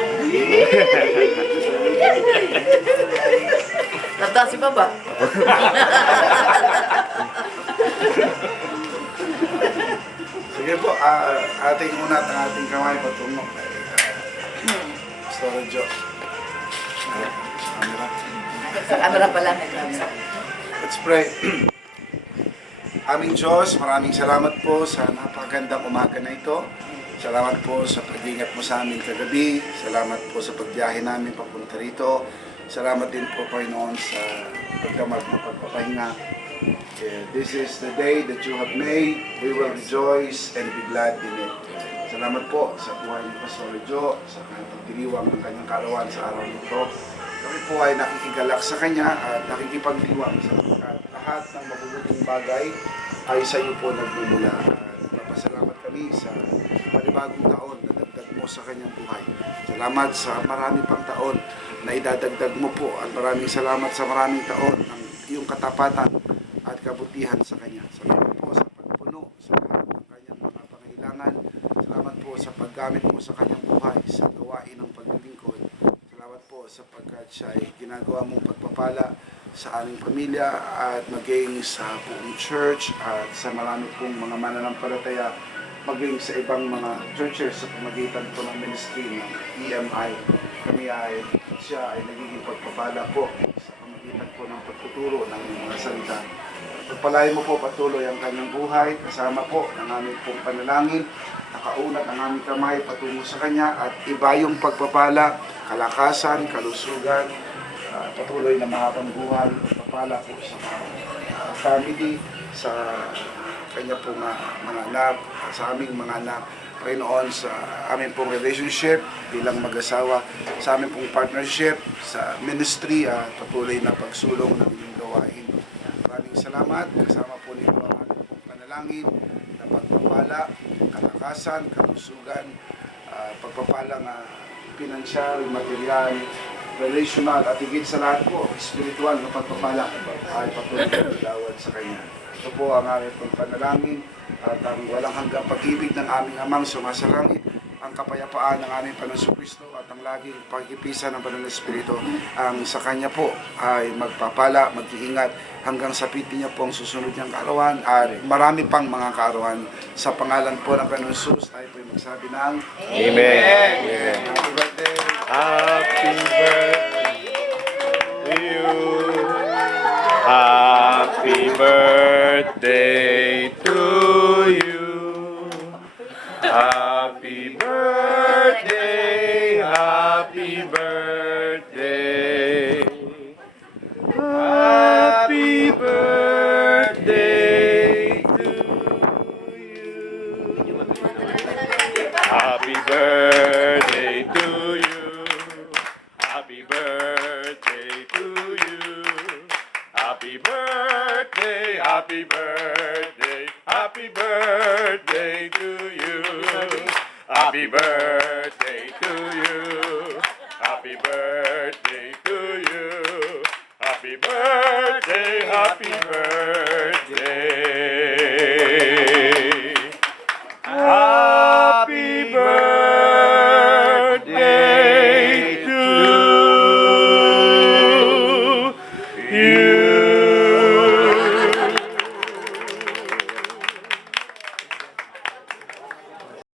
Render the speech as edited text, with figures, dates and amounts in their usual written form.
yan. Tata si Baba. Sige po, ating muna at ang ating kamay patungo kay Pastor Jo. Camera. Sa camera pala. Let's pray. Aming Diyos, maraming salamat po sa napakagandang umaga na ito. Salamat po sa pag-ingat mo sa amin kagabi. Salamat po sa pagbiyahe namin papunta rito. Salamat din po, Panginoon, sa pagdamag na pagpapahinga. This is the day that you have made. We will rejoice and be glad in it. Salamat po sa buhay ni Pastor Jo, sa kanyang pagdiriwang ng kanyang kaarawan sa araw nito. Kami po ay nakikigalak sa kanya at nakikipagdiwang sapagkat lahat ng mabubuting bagay ay sa iyo po nagmumula. At papasalamat kami sa panibagong taon na dagdag mo sa kanyang buhay. Salamat sa marami pang taon na idadagdag mo po at maraming salamat sa maraming taon ng iyong katapatan at kabutihan sa kanya. Salamat po sa pagpuno sa lahat ng kanyang mga pangailangan. Salamat po sa paggamit mo sa kanyang buhay sa gawain ng paglilingkod. Salamat po sapagkat siya ay ginagawa mong pagpapala sa aming pamilya at maging sa buong church at sa marami pong mga mananampalataya, maging sa ibang mga churches sa pamagitan po ng ministry ng EMI. Siya ay nagiging pagpapala po sa pamagitan po ng pagtuturo ng mga salita. Pagpalain mo po patuloy ang kanyang buhay, kasama po ng aming pong panalangin, nakaunat ang aming kamay patungo sa kanya at iba yung pagpapala, kalakasan, kalusugan, patuloy na mahabang buhay, pagpapala po sa family, sa kanya pong mga anak, sa aming mga anak, Panginoon, sa aming pong relationship bilang mag-asawa, sa aming pong partnership, sa ministry at patuloy na pagsulong ng inyong gawain. Maraming salamat, kasama po nito ang aming pong panalangin na pagpapala, kalakasan, kalusugan, pagpapala na pinansyal, material, relational at higit sa lahat po, spiritual na pagpapala ay patuloy na dawad sa kanya. Ito po ang aming pong panalangin at ang walang hanggang pag-ibig ng aming amang sumasalangit, ang kapayapaan ng aming Panginoon Kristo at ang laging pag-ibisa ng Banal na Espiritu ang sa Kanya po ay magpapala, mag-iingat hanggang sa pitin niya po ang susunod niyang kaarawan at marami pang mga kaarawan. Sa pangalan po ng Panginoon Jesus, tayo po magsabi ng Amen. Amen. Happy birthday! Happy birthday to you. Happy birthday to you. Happy birthday. Happy birthday. Happy birthday to you. Happy birthday to you. Happy birthday to you. Happy birthday, happy birthday, happy birthday to you. Happy birthday to you. Happy birthday to you. Happy birthday, happy birthday.